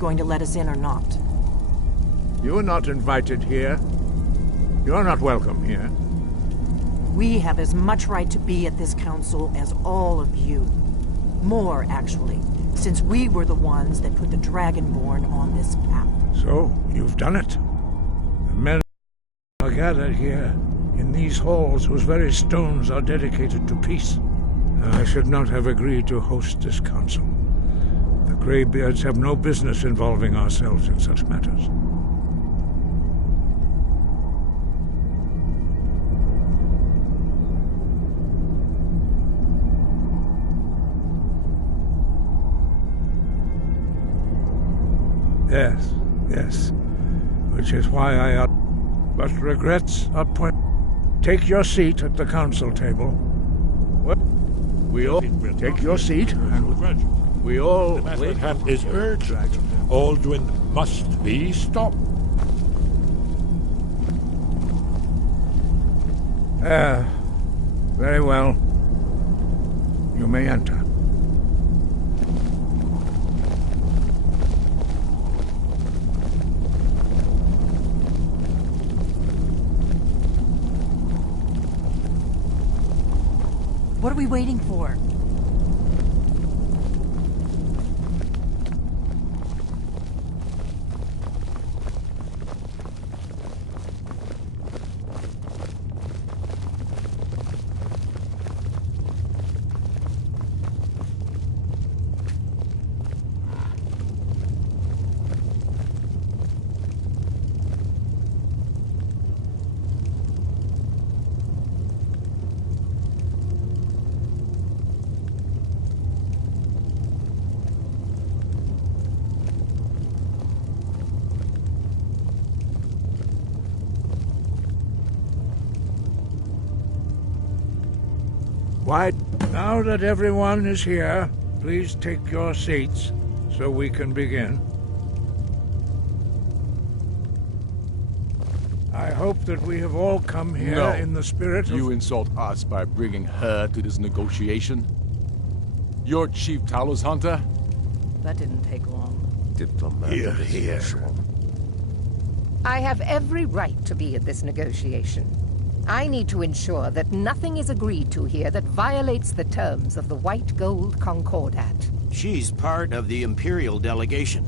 going to let us in or not? You are not invited here. You are not welcome here. We have as much right to be at this council as all of you. More, actually, since we were the ones that put the Dragonborn on this path. So, you've done it. The men are gathered here, in these halls whose very stones are dedicated to peace. I should not have agreed to host this council. The Greybeards have no business involving ourselves in such matters. Yes. Which is why I... But regrets are point... Take your seat at the council table. Well, we all... Take your seat, and we all... The method is urgent. Aldrin must be stopped. Very well. You may enter. What are we waiting for? Why, now that everyone is here, please take your seats so we can begin. I hope that we have all come here in the spirit of... You insult us by bringing her to this negotiation? You're Chief Talos Hunter? That didn't take long. Here. I have every right to be at this negotiation. I need to ensure that nothing is agreed to here that violates the terms of the White Gold Concordat. She's part of the Imperial delegation.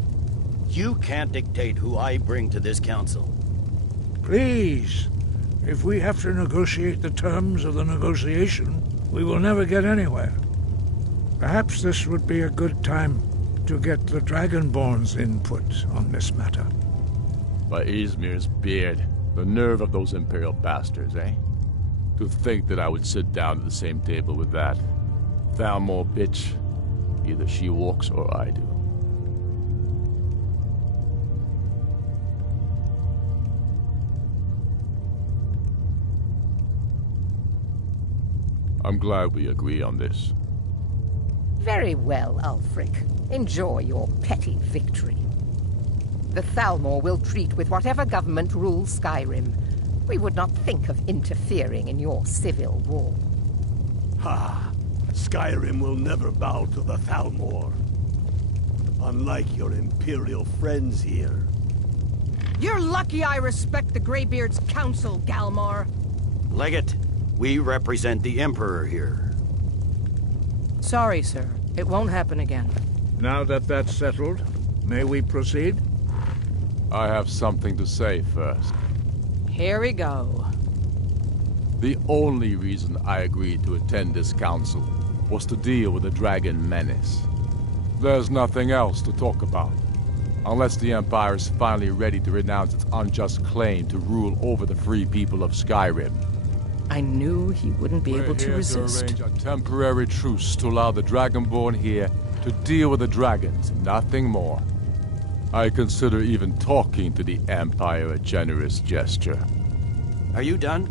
You can't dictate who I bring to this council. Please, if we have to negotiate the terms of the negotiation, we will never get anywhere. Perhaps this would be a good time to get the Dragonborn's input on this matter. By Izmir's beard. The nerve of those Imperial bastards, eh? To think that I would sit down at the same table with that Thalmor bitch. Either she walks or I do. I'm glad we agree on this. Very well, Ulfric. Enjoy your petty victory. The Thalmor will treat with whatever government rules Skyrim. We would not think of interfering in your civil war. Ha! Skyrim will never bow to the Thalmor. Unlike your Imperial friends here. You're lucky I respect the Greybeard's council, Galmar. Legate, we represent the Emperor here. Sorry, sir. It won't happen again. Now that that's settled, may we proceed? I have something to say first. Here we go. The only reason I agreed to attend this council was to deal with the dragon menace. There's nothing else to talk about, unless the Empire is finally ready to renounce its unjust claim to rule over the free people of Skyrim. I knew he wouldn't be able to resist. We're here to arrange a temporary truce to allow the Dragonborn here to deal with the dragons, nothing more. I consider even talking to the Empire a generous gesture. Are you done?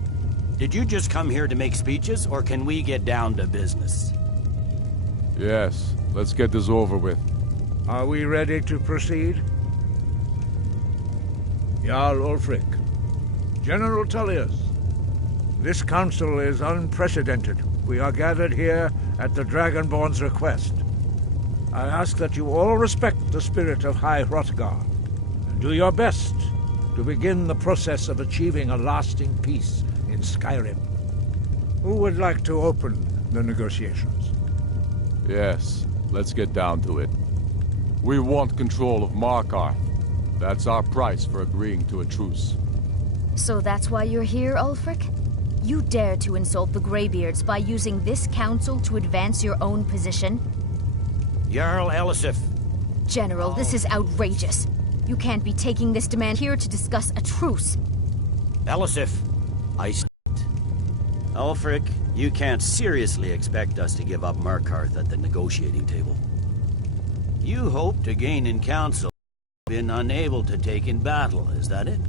Did you just come here to make speeches, or can we get down to business? Yes, let's get this over with. Are we ready to proceed? Jarl Ulfric, General Tullius, this council is unprecedented. We are gathered here at the Dragonborn's request. I ask that you all respect the spirit of High Hrothgar, and do your best to begin the process of achieving a lasting peace in Skyrim. Who would like to open the negotiations? Yes, let's get down to it. We want control of Markarth. That's our price for agreeing to a truce. So that's why you're here, Ulfric? You dare to insult the Greybeards by using this council to advance your own position? Jarl Elisif. General, this is outrageous. You can't be taking this demand here to discuss a truce. Elisif, I st. Ulfric, you can't seriously expect us to give up Markarth at the negotiating table. You hope to gain in council, been unable to take in battle, is that it?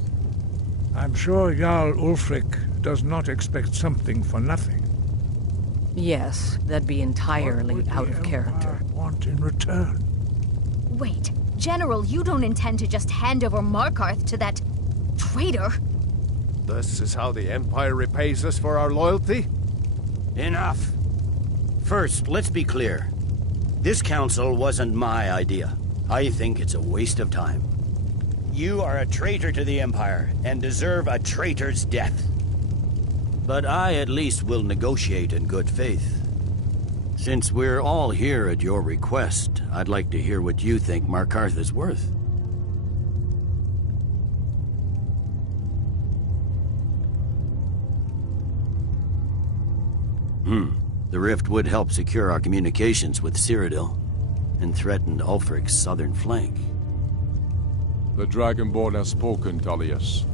I'm sure Jarl Ulfric does not expect something for nothing. Yes, that'd be entirely out of character. Want in return? Wait, General, you don't intend to just hand over Markarth to that traitor? This is how the Empire repays us for our loyalty? Enough. First, let's be clear. This council wasn't my idea. I think it's a waste of time. You are a traitor to the Empire and deserve a traitor's death. But I at least will negotiate in good faith. Since we're all here at your request, I'd like to hear what you think Markarth is worth. The rift would help secure our communications with Cyrodiil and threatened Ulfric's southern flank. The Dragonborn has spoken, Tullius.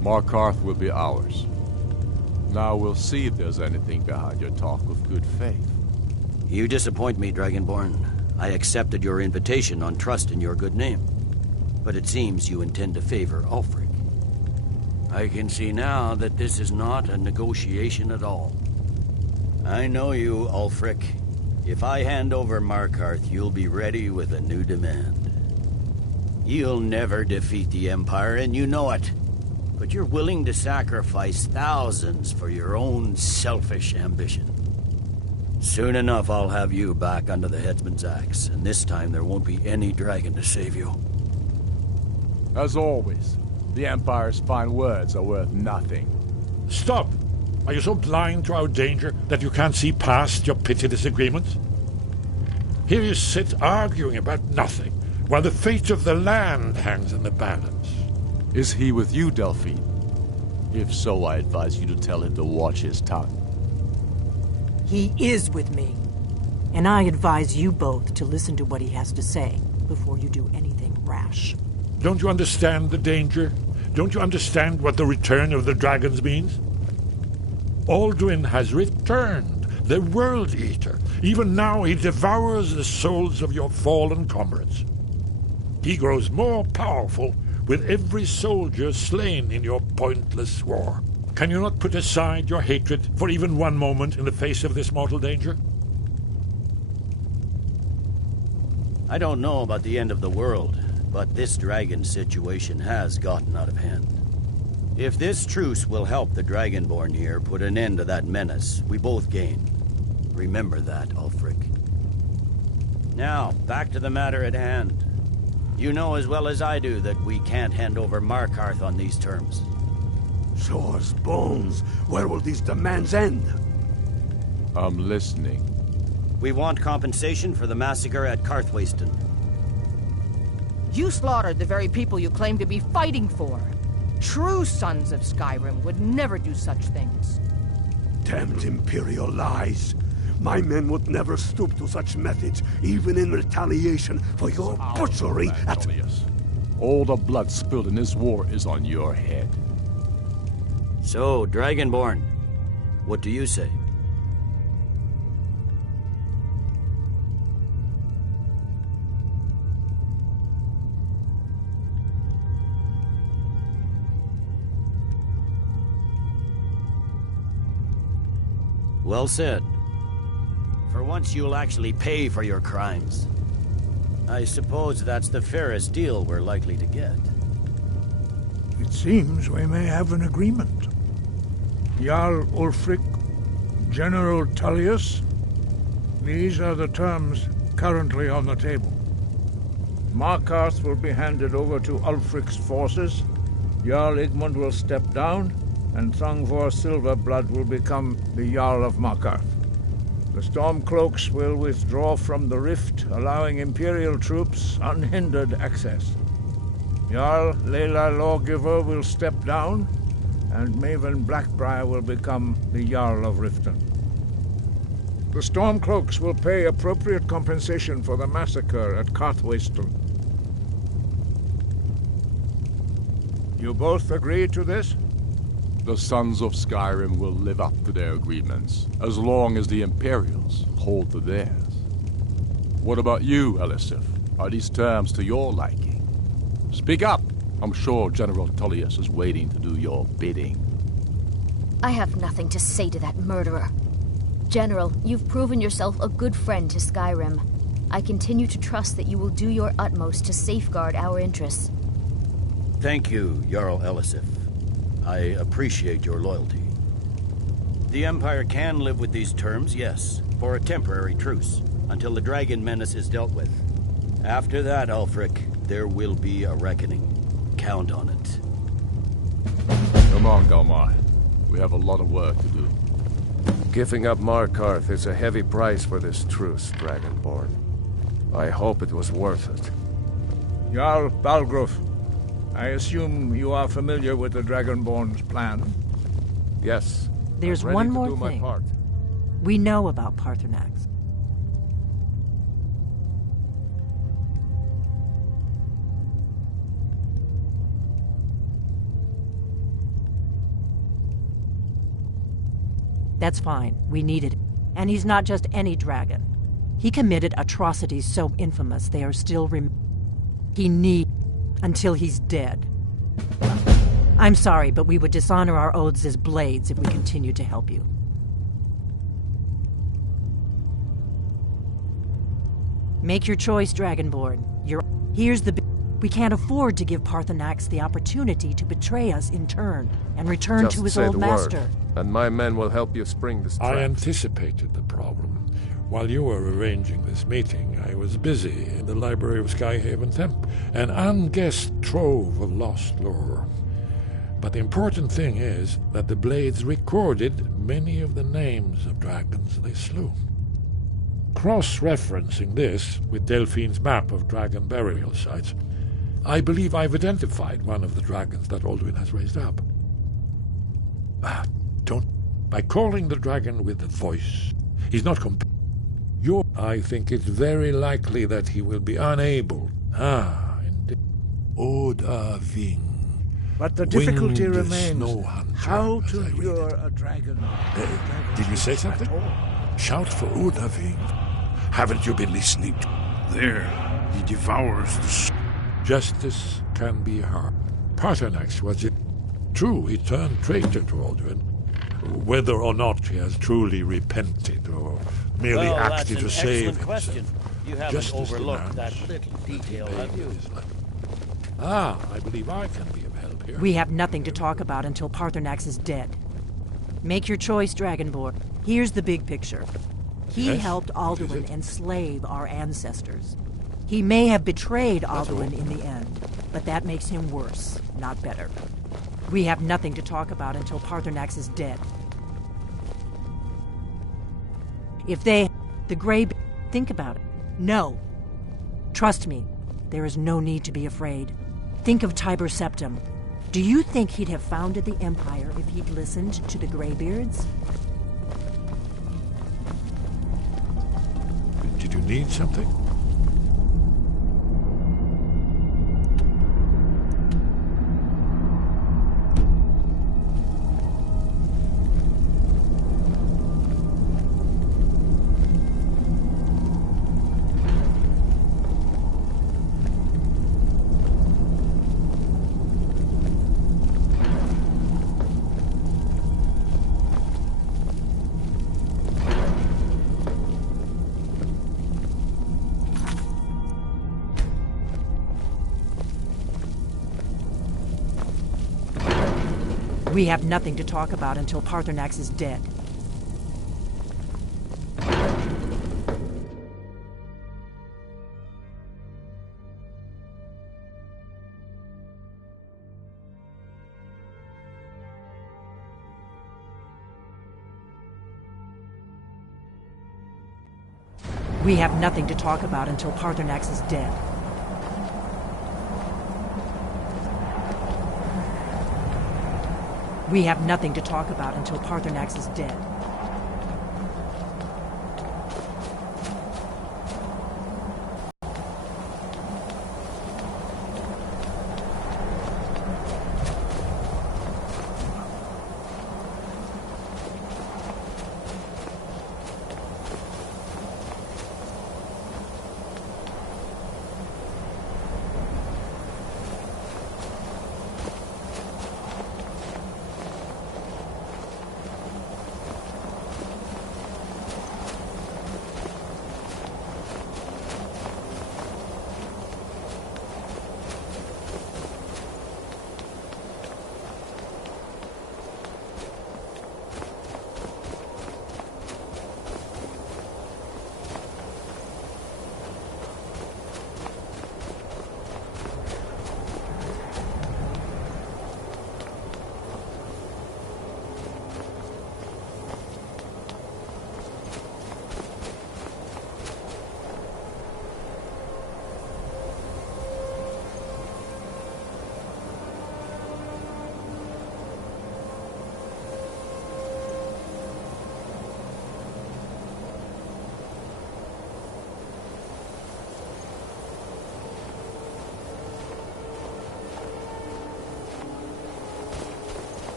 Markarth will be ours. Now we'll see if there's anything behind your talk of good faith. You disappoint me, Dragonborn. I accepted your invitation on trust in your good name. But it seems you intend to favor Ulfric. I can see now that this is not a negotiation at all. I know you, Ulfric. If I hand over Markarth, you'll be ready with a new demand. You'll never defeat the Empire, and you know it. But you're willing to sacrifice thousands for your own selfish ambition. Soon enough, I'll have you back under the headsman's axe, and this time there won't be any dragon to save you. As always, the Empire's fine words are worth nothing. Stop! Are you so blind to our danger that you can't see past your petty disagreements? Here you sit arguing about nothing, while the fate of the land hangs in the balance. Is he with you, Delphine? If so, I advise you to tell him to watch his tongue. He is with me. And I advise you both to listen to what he has to say before you do anything rash. Don't you understand the danger? Don't you understand what the return of the dragons means? Alduin has returned, the World Eater. Even now he devours the souls of your fallen comrades. He grows more powerful with every soldier slain in your pointless war. Can you not put aside your hatred for even one moment in the face of this mortal danger? I don't know about the end of the world, but this dragon situation has gotten out of hand. If this truce will help the Dragonborn here put an end to that menace, we both gain. Remember that, Ulfric. Now, back to the matter at hand. You know as well as I do that we can't hand over Markarth on these terms. Shores, bones, where will these demands end? I'm listening. We want compensation for the massacre at Karthwasten. You slaughtered the very people you claim to be fighting for. True sons of Skyrim would never do such things. Damned Imperial lies. My men would never stoop to such methods, even in retaliation for your butchery at... All the blood spilled in this war is on your head. So, Dragonborn, what do you say? Well said. For once you'll actually pay for your crimes. I suppose that's the fairest deal we're likely to get. It seems we may have an agreement. Jarl Ulfric, General Tullius, these are the terms currently on the table. Markarth will be handed over to Ulfric's forces, Jarl Igmund will step down, and Thongvor Silverblood will become the Jarl of Markarth. The Stormcloaks will withdraw from the rift, allowing Imperial troops unhindered access. Jarl Leila Lawgiver will step down, and Maven Blackbriar will become the Jarl of Riften. The Stormcloaks will pay appropriate compensation for the massacre at Carthwayston. You both agree to this? The Sons of Skyrim will live up to their agreements, as long as the Imperials hold to theirs. What about you, Elisif? Are these terms to your liking? Speak up! I'm sure General Tullius is waiting to do your bidding. I have nothing to say to that murderer. General, you've proven yourself a good friend to Skyrim. I continue to trust that you will do your utmost to safeguard our interests. Thank you, Jarl Elisif. I appreciate your loyalty. The Empire can live with these terms, yes, for a temporary truce, until the dragon menace is dealt with. After that, Ulfric, there will be a reckoning. Count on it. Come on, Galmar. We have a lot of work to do. Giving up Markarth is a heavy price for this truce, Dragonborn. I hope it was worth it. Jarl Balgruf, I assume you are familiar with the Dragonborn's plan? Yes. There's I'm ready one to more do my thing. part. We know about Paarthurnax. That's fine. We needed him. And he's not just any dragon. He committed atrocities so infamous they are still He need until he's dead. I'm sorry, but we would dishonor our oaths as blades if we continued to help you. Make your choice, Dragonborn. Here's the we can't afford to give Paarthurnax the opportunity to betray us in turn and return Just to his say old the master. word, and my men will help you spring this trap. I anticipated the problem. While you were arranging this meeting, I was busy in the library of Skyhaven Temp, an unguessed trove of lost lore. But the important thing is that the Blades recorded many of the names of dragons they slew. Cross-referencing this with Delphine's map of dragon burial sites, I believe I've identified one of the dragons that Alduin has raised up. By calling the dragon with the voice, he's not I think it's very likely that he will be unable. Indeed. Odahving. But the difficulty Winged remains snow hunter, how as to I read lure it. a dragon. Did you say something? Shout for Odahving. Haven't you been listening? There, he devours the Justice can be hard. Paarthurnax was it. True, he turned traitor to Alduin. Whether or not he has truly repented or merely acted to save himself. Question. You haven't Justice overlooked demands that little detail, that he have pay you? with his life. I believe I can be of help here. We have nothing to talk about until Paarthurnax is dead. Make your choice, Dragonborn. Here's the big picture. He Yes? helped What is Alduin it? enslave our ancestors. He may have betrayed Alduin in the end, but that makes him worse, not better. We have nothing to talk about until Paarthurnax is dead. If the Grey... Think about it. No. Trust me, there is no need to be afraid. Think of Tiber Septim. Do you think he'd have founded the Empire if he'd listened to the Greybeards? Did you need something? We have nothing to talk about until Paarthurnax is dead. We have nothing to talk about until Paarthurnax is dead. We have nothing to talk about until Paarthurnax is dead.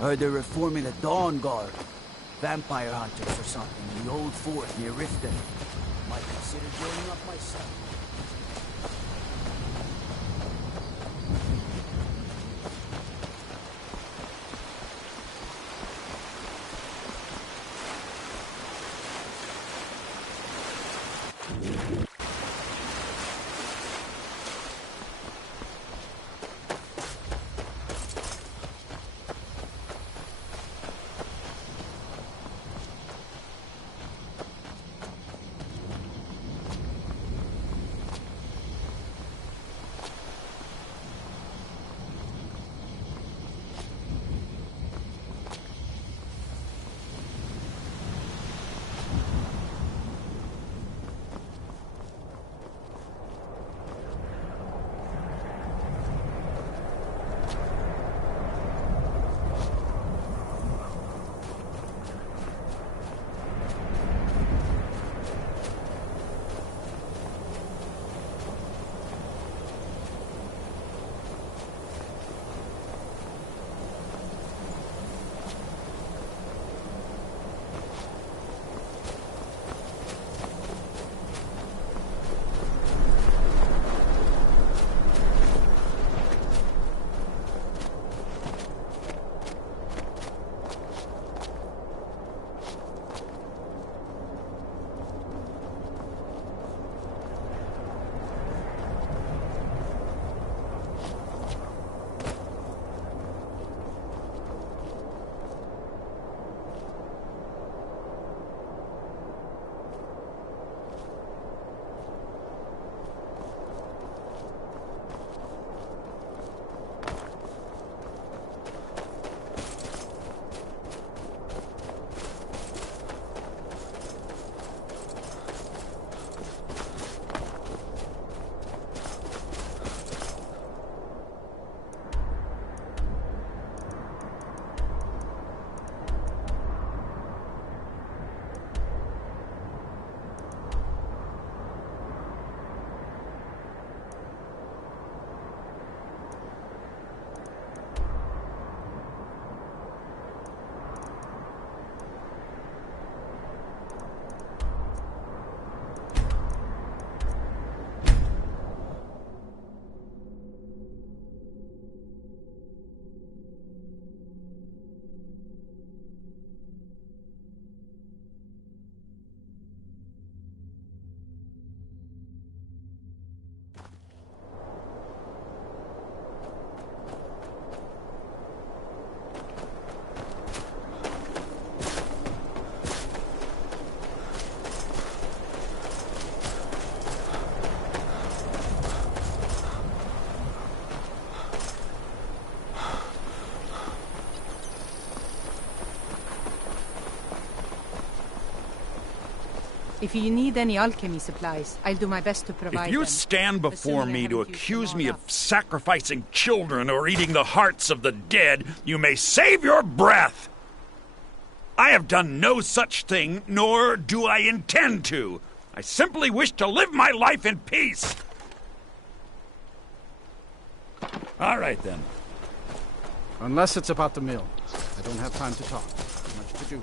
Heard they're reforming the Dawn Guard. Vampire hunters or something in the old fort near Riften. Might consider joining up myself. If you need any alchemy supplies, I'll do my best to provide them. If you stand before me to accuse me of sacrificing children or eating the hearts of the dead, you may save your breath! I have done no such thing, nor do I intend to. I simply wish to live my life in peace. All right, then. Unless it's about the mill. I don't have time to talk. Too much to do.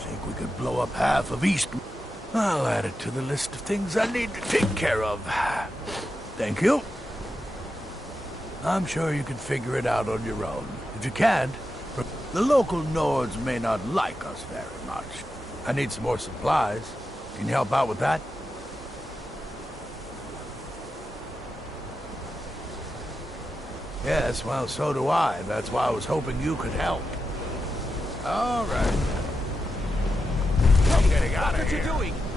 Think we could blow up half of East? I'll add it to the list of things I need to take care of. Thank you. I'm sure you can figure it out on your own. If you can't, the local Nords may not like us very much. I need some more supplies. Can you help out with that? Yes, well, so do I. That's why I was hoping you could help. All right. I'm getting out of here. What are you doing?